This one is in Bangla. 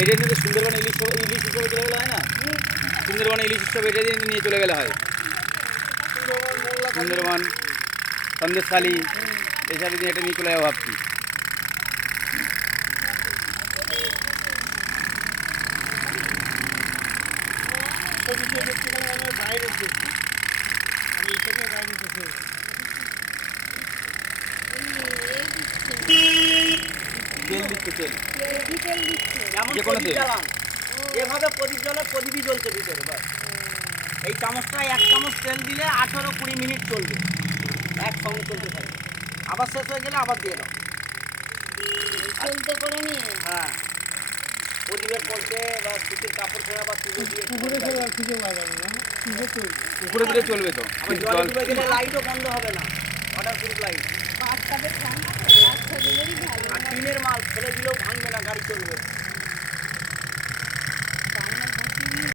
এটা নিয়ে সুন্দরবন ইলিশ ইলিশ হিসেবে চলে গেলে হয় না? সুন্দরবনে ইলিশ হিসেবে এটা নিয়ে চলে গেলে হয়। সুন্দরবন সন্দেশখালি এসব দিয়ে এটা নিয়ে চলে যাবো ভাবছি। তেল দিচ্ছে তেল, যে কোনো তেল। এভাবে প্রদীপ জ্বলে, প্রদীপই জ্বলছে ভিতরে। বাস এই চামচটায় 1 চামচ তেল দিলে 18-20 মিনিট চলবে, একসঙ্গে চলতে থাকবে। আবার শেষ হয়ে গেলে আবার দিয়ে দাও। চলতে করে নিয়ে হ্যাঁ, প্রদীপের পড়তে বা সুতির কাপড় ছেঁড়া বা তুলো দিয়ে পুকুরে চলে আর খিদে লাগাবে না, পুকুরে চলবে। পুকুরে দিলে চলবে তো, আবার জলে ডুবে গেলে লাইটও বন্ধ হবে না, ওয়াটারপ্রুফ লাইট। বাচ্চাদের ঠান্ডা বাচ্চা দিলেরই ভালো। আর টিনের মাল ফেলে দিলেও